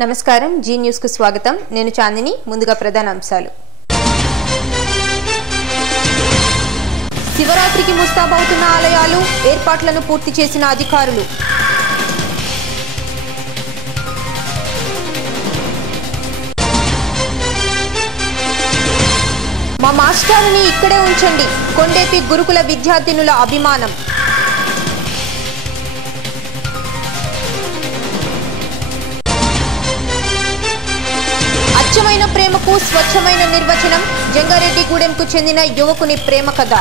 నమస్కారం G news కు స్వాగతం నేను చాందిని ముందుగా ప్రధాన అంశాలు శివరాత్రికి ముస్తాబవుతున్న ఆలయాలు ఏర్పాట్లను పూర్తి చేసిన అధికారులు మా మాస్టర్ని ఇక్కడే ఉంచండి కొండేపి గురుకుల విద్యార్థినుల అభిమానం స్వచ్ఛమైన ప్రేమకు స్వచ్ఛమైన నిర్వచనం జంగారెడ్డిగూడెంకు చెందిన యువకుని ప్రేమ కథ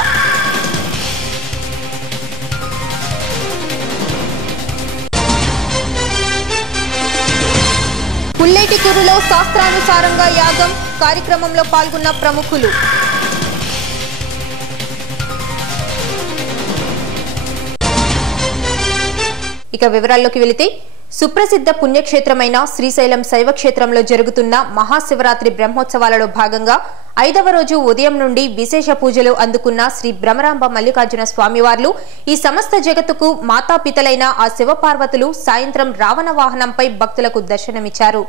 పుల్లేటికూరులో శాస్త్రానుసారంగా యాగం కార్యక్రమంలో పాల్గొన్న ప్రముఖులు ఇక వివరాల్లోకి వెళితే సుప్రసిద్ధ పుణ్యక్షేత్రమైన శ్రీశైలం శైవక్షేత్రంలో జరుగుతున్న మహాశివరాత్రి బ్రహ్మోత్సవాలలో భాగంగా 5వ రోజు ఉదయం నుండి విశేష పూజలు అందుకున్న శ్రీ భ్రమరాంబ మల్లికార్జున స్వామివార్లు ఈ సమస్త జగత్తుకు మాతాపితలైన ఆ శివపార్వతులు సాయంత్రం రావణ వాహనంపై భక్తులకు దర్శనమిచ్చారు.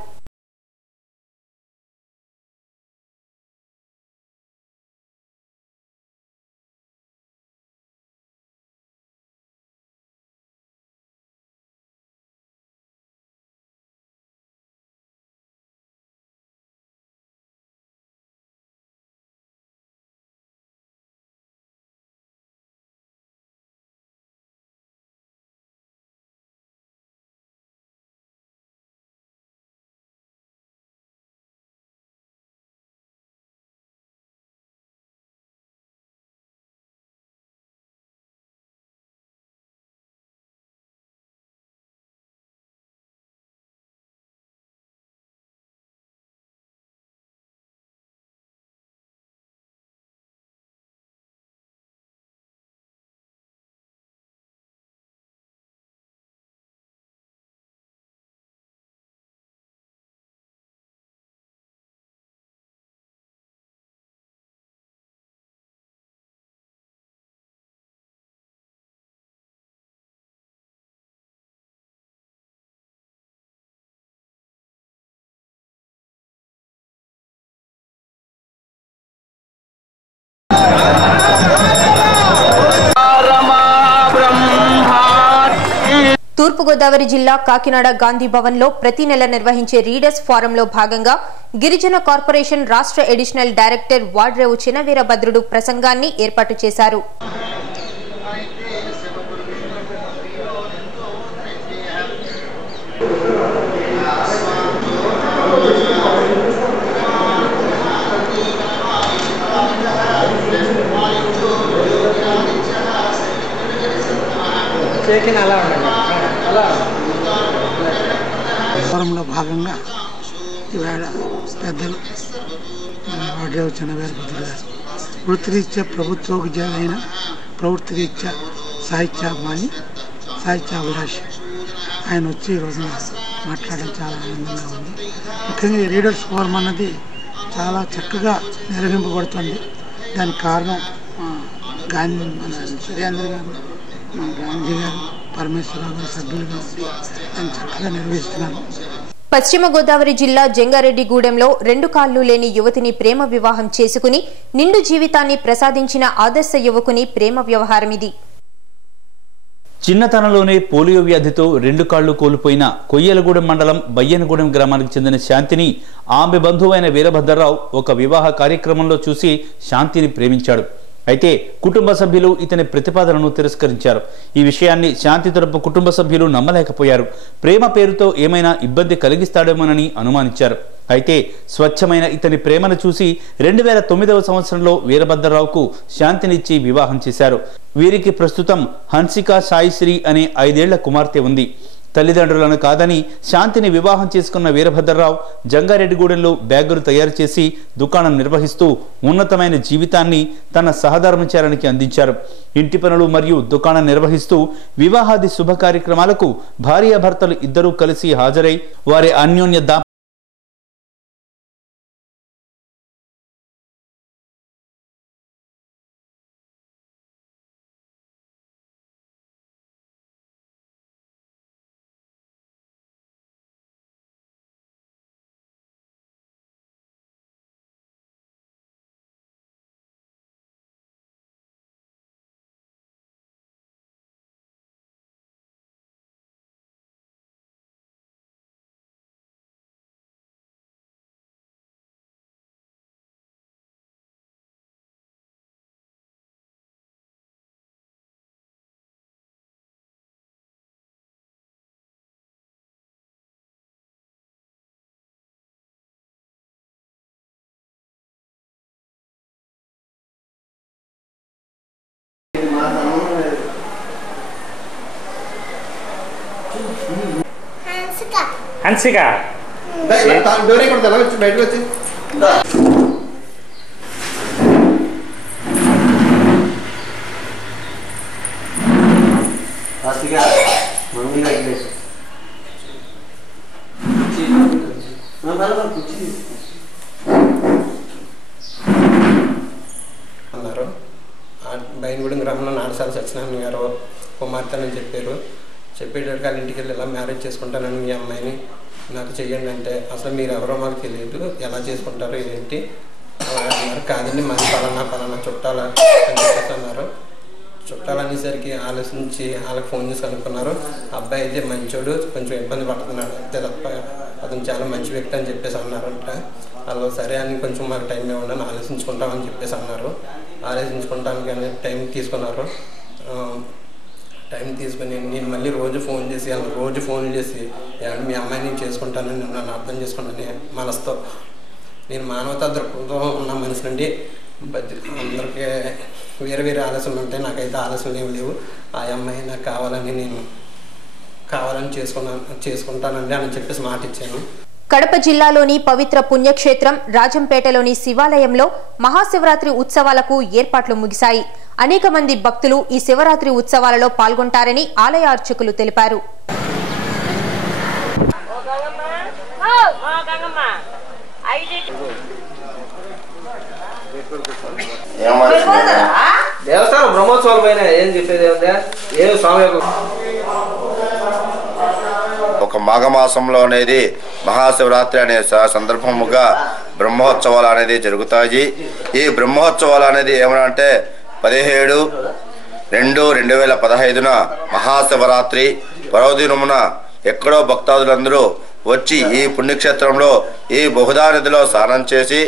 తూర్పుగోదావరి జిల్లా కాకినాడ గాంధీ భవన్ లో ప్రతి నెల నిర్వహించే రీడర్స్ ఫోరంలో భాగంగా గిరిజన కార్పొరేషన్ రాష్ట్ర అడిషనల్ డైరెక్టర్ వాడ్రేవు చినవీరభద్రుడు ప్రసంగాన్ని ఏర్పాటు చేశారు. ఫోరంలో భాగంగా ఇవాళ పెద్దలు వాడ్రేవు చినవీరభద్రుడు గారు వృత్తిరీత్యా ప్రభుత్వోద్యోగైన ప్రవృత్తిరీత్యా సాహిత్యాభిమాని సాహిత్యాభిలాషి ఆయన వచ్చి ఈ రోజున మాట్లాడడం చాలా ఆనందంగా ఉంది. ముఖ్యంగా ఈ రీడర్స్ ఫోరం అన్నది చాలా చక్కగా నిర్వహింపబడుతుంది. దానికి కారణం గాంధీ మన సురేంద్ర గారు మన గాంధీ గారు పరమేశ్వరరావు గారు సభ్యులుగా దాన్ని చక్కగా నిర్వహిస్తున్నారు. పశ్చిమ గోదావరి జిల్లా జంగారెడ్డిగూడెంలో 2 కాళ్లు లేని యువతిని ప్రేమ వివాహం చేసుకుని నిండు జీవితాన్ని ప్రసాదించిన ఆదర్శ యువకుని ప్రేమ వ్యవహారం ఇది. చిన్నతనంలోనే పోలియో వ్యాధితో 2 కాళ్లు కోల్పోయిన కొయ్యలగూడెం మండలం బయ్యనగూడెం గ్రామానికి చెందిన శాంతిని ఆమె బంధువైన వీరభద్రరావు ఒక వివాహ కార్యక్రమంలో చూసి శాంతిని ప్రేమించాడు. అయితే కుటుంబ సభ్యులు ఇతని ప్రతిపాదనను తిరస్కరించారు. ఈ విషయాన్ని శాంతి తరపు కుటుంబ సభ్యులు నమ్మలేకపోయారు. ప్రేమ పేరుతో ఏమైనా ఇబ్బంది కలిగిస్తాడేమోనని అనుమానించారు. అయితే స్వచ్ఛమైన ఇతని ప్రేమను చూసి 2009వ సంవత్సరంలో వీరభద్రరావుకు శాంతినిచ్చి వివాహం చేశారు. వీరికి ప్రస్తుతం హన్సికా సాయిశ్రీ అనే 5 ఏళ్ల కుమార్తె ఉంది. తల్లిదండ్రులను కాదని శాంతిని వివాహం చేసుకున్న వీరభద్రరావు జంగారెడ్డిగూడెంలో బ్యాగులు తయారు చేసి దుకాణం నిర్వహిస్తూ ఉన్నతమైన జీవితాన్ని తన సహధర్మచారానికి అందించారు. ఇంటి పనులు మరియు దుకాణం నిర్వహిస్తూ వివాహాది శుభ కార్యక్రమాలకు భార్యాభర్తలు ఇద్దరూ కలిసి హాజరై వారి అన్యోన్య హన్సిక డోరే కొడతా వచ్చి బయటకు వచ్చి అన్నారు. బయనగూడెం గ్రామంలో నాడసాల సత్యనారాయణ గారు కుమార్తె అని చెప్పారు. చెప్పేటప్పుడు వాళ్ళ ఇంటికి వెళ్ళి ఎలా మ్యారేజ్ చేసుకుంటానని మీ అమ్మాయిని నాకు చెయ్యండి అంటే అసలు మీరు ఎవరో మాకు తెలియదు, ఎలా చేసుకుంటారో ఇదేంటి అన్నారు. కాదండి మాది పలానా చుట్టాల అని చెప్పేసి అన్నారు. చుట్టాలు అనేసరికి ఆలోచించి వాళ్ళకి ఫోన్ చేసి అనుకున్నారు. అబ్బాయి అయితే మంచోడు, కొంచెం ఇబ్బంది పడుతున్నాడు అంతే తప్ప అతను చాలా మంచి వ్యక్తి అని చెప్పేసి అన్నారంట. వాళ్ళు సరే అని కొంచెం మాకు టైం ఇవ్వండి ఆలోచించుకుంటామని చెప్పేసి అన్నారు. ఆలోచించుకుంటానికి అనేది టైం తీసుకున్నారు. టైం తీసుకుని నేను మళ్ళీ రోజు ఫోన్ చేసి మీ అమ్మాయిని నేను చేసుకుంటానని నన్ను అర్థం చేసుకుంటాను మనసుతో. నేను మానవతా దృక్పథంతో ఉన్న మనిషి నుండి అందరికీ వేరే వేరే ఆలోచనలు ఉంటాయి, నాకైతే ఆలోచనలు ఏమి లేవు. ఆ అమ్మాయి నాకు కావాలని చేసుకుంటానండి అని చెప్పేసి మాట ఇచ్చాను. కడప జిల్లాలోని పవిత్ర పుణ్యక్షేత్రం రాజంపేటలోని శివాలయంలో మహాశివరాత్రి ఉత్సవాలకు ఏర్పాట్లు ముగిశాయి. అనేక మంది భక్తులు ఈ శివరాత్రి ఉత్సవాలలో పాల్గొంటారని ఆలయ అర్చకులు తెలిపారు. దేవస్థానం బ్రహ్మోత్సవాల పైన ఏం చెప్పేది ఏం స్వామి ఒక మాఘమాసంలో అనేది మహాశివరాత్రి అనే సందర్భముగా బ్రహ్మోత్సవాలు అనేది జరుగుతాయి. ఈ బ్రహ్మోత్సవాలు అనేది ఏమనంటే 17/2/2015 మహాశివరాత్రి పర్వదినమున ఎక్కడో భక్తాదులందరూ వచ్చి ఈ పుణ్యక్షేత్రంలో ఈ బహుదా నదిలో స్నానం చేసి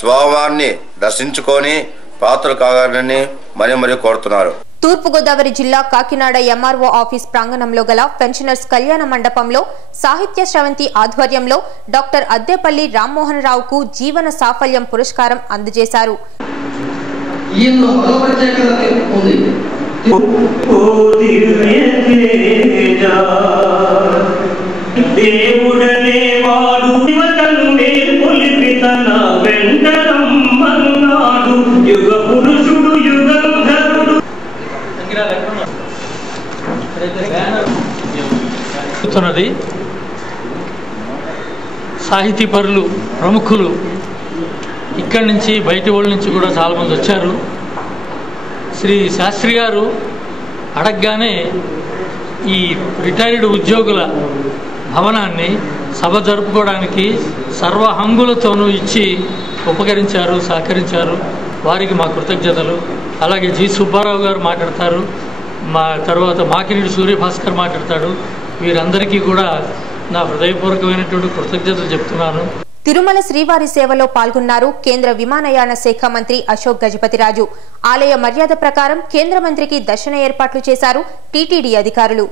స్వామివారిని దర్శించుకొని పాత్రలు కాగాలని మరి కోరుతున్నారు. తూర్పుగోదావరి జిల్లా కాకినాడ ఎంఆర్ఓ ఆఫీస్ ప్రాంగణంలో గల పెన్షనర్స్ కళ్యాణ మండపంలో సాహిత్య శ్రవంతి ఆధ్వర్యంలో డాక్టర్ అద్దేపల్లి రామ్మోహన్ రావుకు జీవన సాఫల్యం పురస్కారం అందజేశారు. సాహితీపరులు ప్రముఖులు ఇక్కడి నుంచి బయటి వాళ్ళ నుంచి కూడా చాలామంది వచ్చారు. శ్రీ శాస్త్రి గారు అడగగానే ఈ రిటైర్డ్ ఉద్యోగుల భవనాన్ని సభ జరుపుకోవడానికి సర్వ హంగులతోనూ ఇచ్చి ఉపకరించారు, సహకరించారు. వారికి మా కృతజ్ఞతలు. అలాగే జి సుబ్బారావు గారు మాట్లాడతారు, మా తర్వాత మాకినీడి సూర్యభాస్కర్ మాట్లాడతాడు. వీరందరికీ కూడా నా హృదయపూర్వకమైనటువంటి కృతజ్ఞతలు చెప్తున్నాను. తిరుమల శ్రీవారి సేవలో పాల్గొన్నారు కేంద్ర విమానయాన శాఖ మంత్రి అశోక్ గజపతిరాజు. ఆలయ మర్యాద ప్రకారం కేంద్ర మంత్రికి దర్శన ఏర్పాట్లు చేశారు టీటీడీ అధికారులు.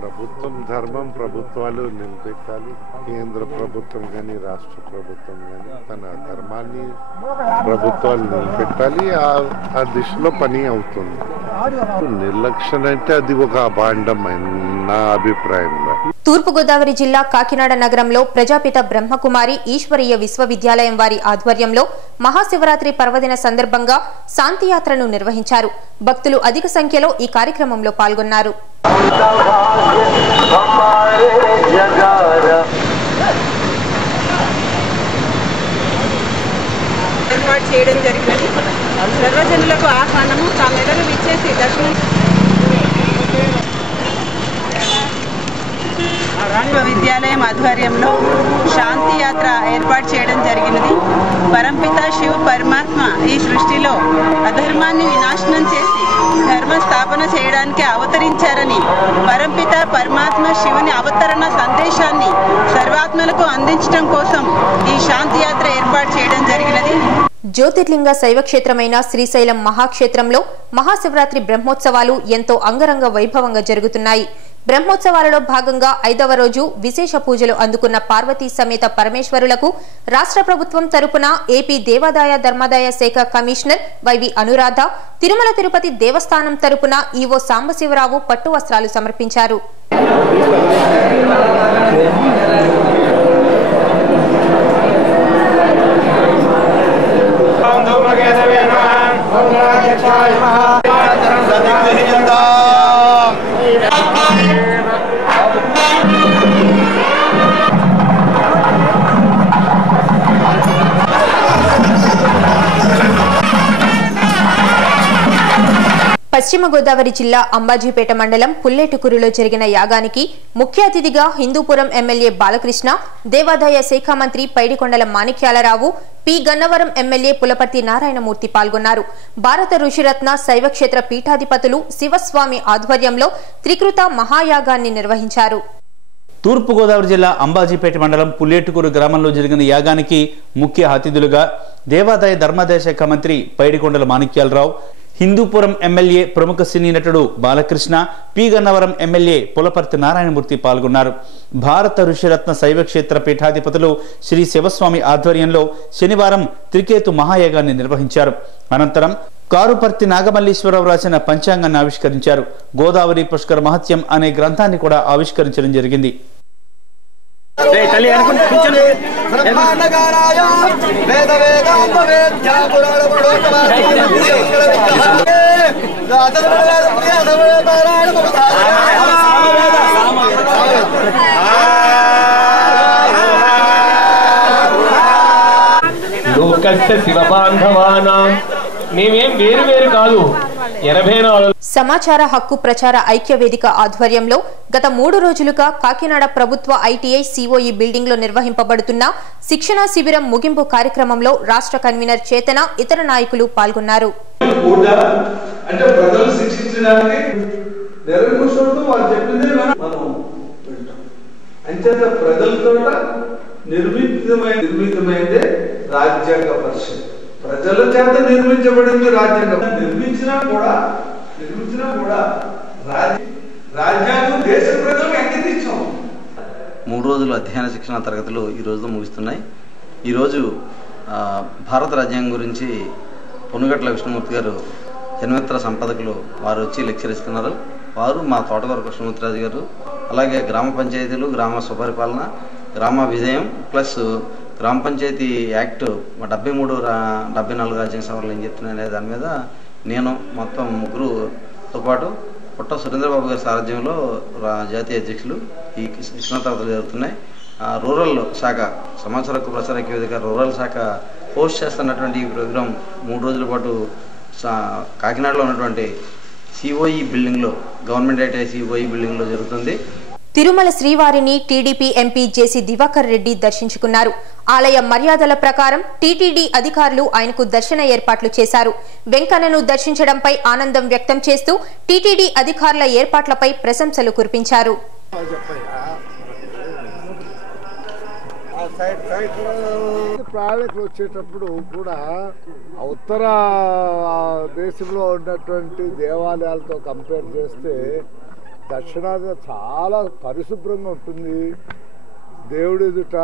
ప్రభుత్వం ధర్మం ప్రభుత్వాలు నిలబెట్టాలి. కేంద్ర ప్రభుత్వం కానీ రాష్ట్ర ప్రభుత్వం కానీ తన ధర్మాన్ని ప్రభుత్వాలు నిలబెట్టాలి. ఆ దిశలో పని అవుతుంది. నిర్లక్ష్యం అంటే అది ఒక అభాండం నా అభిప్రాయంలో. తూర్పుగోదావరి జిల్లా కాకినాడ నగరంలో ప్రజాపిత బ్రహ్మకుమారి ఈశ్వరీయ విశ్వవిద్యాలయం వారి ఆధ్వర్యంలో మహాశివరాత్రి పర్వదిన సందర్భంగా శాంతియాత్రను నిర్వహించారు. భక్తులు అధిక సంఖ్యలో ఈ కార్యక్రమంలో పాల్గొన్నారు. ఏర్పాటు చేయడం జరిగినది. సర్వజనులకు ఆహ్వానము తామెల్లరూ విచ్చేసి దర్శనం విశ్వవిద్యాలయం ఆధ్వర్యంలో శాంతి యాత్ర ఏర్పాటు చేయడం జరిగినది. పరంపిత శివ పరమాత్మ ఈ సృష్టిలో అధర్మాన్ని వినాశనం చేసి ధర్మ స్థాపన చేయడానికి అవతరించారని పరంపిత పరమాత్మ శివుని అవతరణ సందేశాన్ని సర్వాత్మలకు అందించడం కోసం ఈ శాంతి యాత్ర ఏర్పాటు చేయడం జరిగినది. జ్యోతిర్లింగ శైవక్షేత్రమైన శ్రీశైలం మహాక్షేత్రంలో మహాశివరాత్రి బ్రహ్మోత్సవాలు ఎంతో అంగరంగ వైభవంగా జరుగుతున్నాయి. బ్రహ్మోత్సవాలలో భాగంగా 5వ రోజు విశేష పూజలు అందుకున్న పార్వతీ సమేత పరమేశ్వరులకు రాష్ట్ర ప్రభుత్వం తరపున ఏపీ దేవాదాయ ధర్మాదాయ శాఖ కమిషనర్ వైవి అనురాధ, తిరుమల తిరుపతి దేవస్థానం తరపున ఈవో సాంబశివరావు పట్టు వస్త్రాలు సమర్పించారు. పశ్చిమ గోదావరి జిల్లా అంబాజీపేట మండలం పుల్లేటుకురులో జరిగిన యాగానికి ముఖ్య అతిథిగా హిందూపురం ఎమ్మెల్యే బాలకృష్ణ, దేవాదాయ శాఖ మంత్రి పైడికొండల మాణిక్యాలరావు, పి గన్నవరం ఎమ్మెల్యే పులపర్తి నారాయణమూర్తి పాల్గొన్నారు. భారత ఋషిరత్న శైవక్షేత్ర పీఠాధిపతులు శివస్వామి ఆధ్వర్యంలో త్రికృత మహాయాగాన్ని నిర్వహించారు. తూర్పుగోదావరి జిల్లా అంబాజీపేట మండలం పుల్లేటుకూరు గ్రామంలో జరిగిన యాగానికి ముఖ్య అతిథులుగా దేవాదాయ ధర్మాదాయ శాఖ మంత్రి పైడికొండల మాణిక్యాలరావు, హిందూపురం ఎమ్మెల్యే ప్రముఖ సినీ నటుడు బాలకృష్ణ, పి గన్నవరం ఎమ్మెల్యే పులపర్తి నారాయణమూర్తి పాల్గొన్నారు. భారత ఋషిరత్న శైవక్షేత్ర పీఠాధిపతులు శ్రీ శివస్వామి ఆధ్వర్యంలో శనివారం త్రికేతు మహాయాగాన్ని నిర్వహించారు. అనంతరం కారుపర్తి నాగమల్లీశ్వరరావు రాసిన పంచాంగాన్ని ఆవిష్కరించారు. గోదావరి పుష్కర మహత్యం అనే గ్రంథాన్ని కూడా ఆవిష్కరించడం జరిగింది. లోకస్య శివబాంధవానాం మేమేం వేరు వేరు కాదు. 84 సమాచార హక్కు ప్రచార ఐక్య వేదిక ఆధ్వర్యంలో గత 3 రోజులుగా కాకినాడ ప్రభుత్వ ఐటీఐ సిఓఈ బిల్డింగ్ లో నిర్వహింపబడుతున్న శిక్షణా శిబిరం ముగింపు కార్యక్రమంలో రాష్ట్ర కన్వీనర్ చేతన, ఇతర నాయకులు పాల్గొన్నారు. నిర్మితమైందే రాజ్యాంగ పరిషత్. ప్రజల చేత నిర్మించబడింది రాజ్యాంగం. నిర్మించినా కూడా రాజ్యాంగం దేశ ప్రజలకు అంకితించాం. 3 రోజుల అధ్యయన శిక్షణ తరగతులు ఈ రోజుతో ముగుస్తున్నాయి. ఈరోజు భారత రాజ్యాంగం గురించి పొనుగట్ల విష్ణుమూర్తి గారు జన్మిత్ర సంపాదకులు వారు వచ్చి లెక్చర్ ఇస్తున్నారు. వారు మా తోటకూర కృష్ణమూర్తిరాజు గారు, అలాగే గ్రామ పంచాయతీలు, గ్రామ స్వపరిపాలన, గ్రామ విజయం ప్లస్ గ్రామ పంచాయతీ యాక్ట్ 73, 74 రాజ్యాంగ సభలు ఏం చెప్తున్నాయి అనే దాని మీద నేను మొత్తం ముగ్గురుతో పాటు పుట్ట సురేంద్రబాబు గారి సారథ్యంలో జాతీయ అధ్యక్షులు ఈ శిక్షణ తరగతులు జరుగుతున్నాయి. రూరల్ శాఖ సమాచార హక్కు ప్రచార వేదిక రూరల్ శాఖ హోస్ట్ చేస్తున్నటువంటి ఈ ప్రోగ్రాం 3 రోజుల పాటు కాకినాడలో ఉన్నటువంటి సిఓఈ బిల్డింగ్లో, గవర్నమెంట్ ఐటీఐ సిఓఈ బిల్డింగ్లో జరుగుతుంది. తిరుమల శ్రీవారిని టీడీపీ ఎంపీ జేసీ దివాకర్ రెడ్డి దర్శించుకున్నారు. ఆలయ మర్యాదల ప్రకారం టీటీడీ అధికారులు ఆయనకు దర్శన ఏర్పాట్లు చేశారు. వెంకన్నను దర్శించడంపై ఆనందం వ్యక్తం చేస్తూ టీటీడీ అధికారుల ఏర్పాట్లపై ప్రశంసలు కురిపించారు. ప్రాజెక్టులు వచ్చేటప్పుడు కూడా ఉత్తర దేశంలో ఉన్నటువంటి దేవాలయాలతో కంపేర్ చేస్తే దక్షిణాది చాలా పరిశుభ్రంగా ఉంటుంది. దేవుడి ఎదుట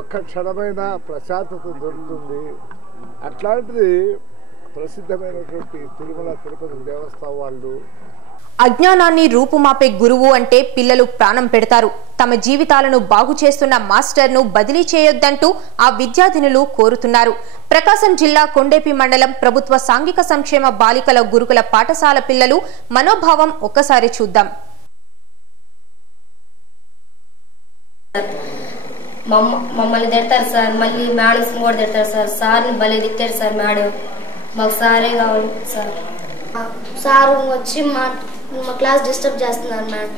ఒక్క క్షణమైన ప్రశాంతత దొరుకుతుంది. అట్లాంటిది ప్రసిద్ధమైనటువంటి తిరుమల తిరుపతి దేవస్థానం వాళ్ళు అజ్ఞానాన్ని రూపుమాపే గురువు అంటే పిల్లలు ప్రాణం పెడతారు. తమ జీవితాలను బాగు చేస్తున్న మాస్టర్ను బదిలీ చేయొద్దంటూ ఆ విద్యార్థినులు కోరుతున్నారు. ప్రకాశం జిల్లా కొండేపి మండలం ప్రభుత్వ సాంఘిక సంక్షేమ బాలికల గురుకుల పాఠశాల పిల్లలు మనోభావం ఒక్కసారి చూద్దాం. మమ్మల్ని తిడతారు సార్, మళ్ళీ మేడమ్స్ కూడా తిడతారు సార్. సార్ని భలే తిట్టారు సార్ మేడం. మాకు సారే కావాలి సార్. సార్ వచ్చి మా క్లాస్ డిస్టర్బ్ చేస్తున్నారు మేడం.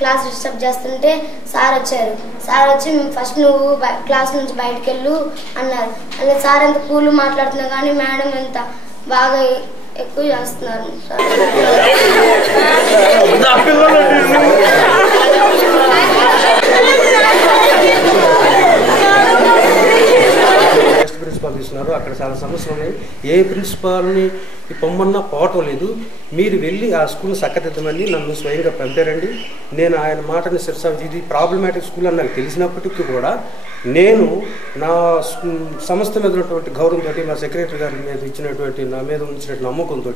క్లాస్ డిస్టర్బ్ చేస్తుంటే సార్ వచ్చారు. సార్ వచ్చి ఫస్ట్ నువ్వు క్లాస్ నుంచి బయటకు వెళ్ళు అన్నారు. అలా సార్ ఎంత కూల్ మాట్లాడుతున్నా కానీ మేడం ఎంత బాగా ఎక్కువ చేస్తున్నారు సార్. ప్రిన్సిపాల్ తీసుకున్నారు. అక్కడ చాలా సమస్యలు ఉన్నాయి. ఏ ప్రిన్సిపాల్ని పొమ్మన్నా పోవటం లేదు. మీరు వెళ్ళి ఆ స్కూల్ చక్కదిద్దమని నన్ను స్వయంగా పంపారండి. నేను ఆయన మాటని శిరసావతి, ఇది ప్రాబ్లమాటిక్ స్కూల్ అని నాకు తెలిసినప్పటికీ కూడా నేను నా సంస్థ మీద ఉన్నటువంటి గౌరవంతో, మా సెక్రటరీ గారి మీద ఇచ్చినటువంటి నా మీద ఉంచినటువంటి నమ్మకంతో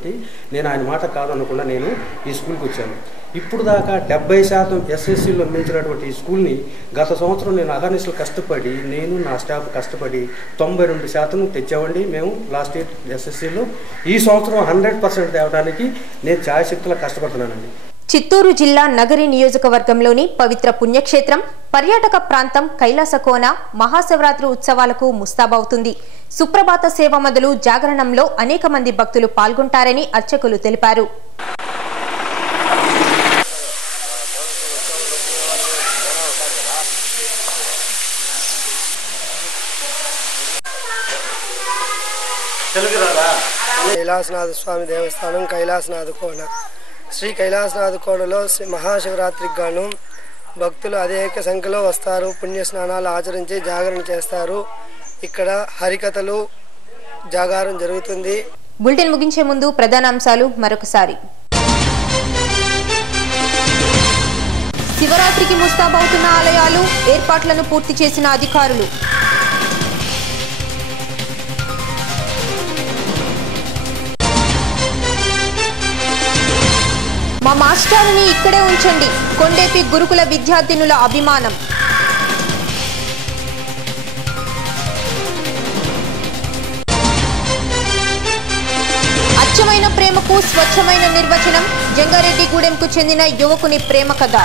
నేను ఆయన మాట కాదనకుండా నేను ఈ స్కూల్కి వచ్చాను. ఇప్పుడు దాకా 70% ఎస్ఎస్సీలో మించినటువంటి ఈ స్కూల్ని గత సంవత్సరం నేను అహర్నిశలు కష్టపడి, నేను నా స్టాఫ్ కష్టపడి 92% తెచ్చామండి మేము లాస్ట్ ఇయర్ ఎస్ఎస్సీలో. ఈ సంవత్సరం 100% తేవడానికి నేను ఛాయశక్తిలో కష్టపడుతున్నానండి. చిత్తూరు జిల్లా నగరి నియోజకవర్గంలోని పవిత్ర పుణ్యక్షేత్రం, పర్యాటక ప్రాంతం కైలాసకోన మహాశివరాత్రి ఉత్సవాలకు ముస్తాబవుతుంది. సుప్రభాత సేవ మొదలు జాగరణంలో అనేక మంది భక్తులు పాల్గొంటారని అర్చకులు తెలిపారు. కైలాసనాథ స్వామి దేవస్థానం కైలాసనాథ కోన. శ్రీ కైలాసనాథ కోనలో మహాశివరాత్రికి గాను భక్తులు అనేక సంఖ్యలో వస్తారు. పుణ్యస్నానాలు ఆచరించి జాగరణ చేస్తారు. ఇక్కడ హరికథలు, జాగారం జరుగుతుంది. బులెటిన్ ముగించే ముందు ప్రధానాంశాలు మరొకసారి. శివరాత్రికి ముస్తాబవుతున్న ఆలయాలు, ఏర్పాట్లను పూర్తి చేసిన అధికారులు. మా మాస్టర్ని ఇక్కడే ఉంచండి, కొండేపి గురుకుల విద్యార్థినుల అభిమానం. అచ్చమైన ప్రేమకు స్వచ్ఛమైన నిర్వచనం, జంగారెడ్డిగూడెంకు చెందిన యువకుని ప్రేమ కథ.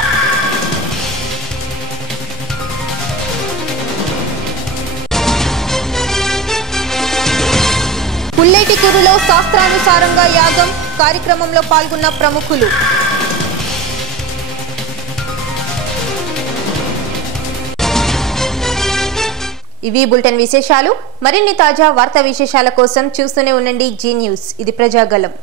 పుల్లేటికూరులో శాస్త్రానుసారంగా యాగం, కార్యక్రమంలో పాల్గొన్న ప్రముఖులు. ఇవి బులెటిన్ విశేషాలు. మరిన్ని తాజా వార్తా విశేషాల కోసం చూస్తూనే ఉండండి జీ న్యూస్. ఇది ప్రజాగలం.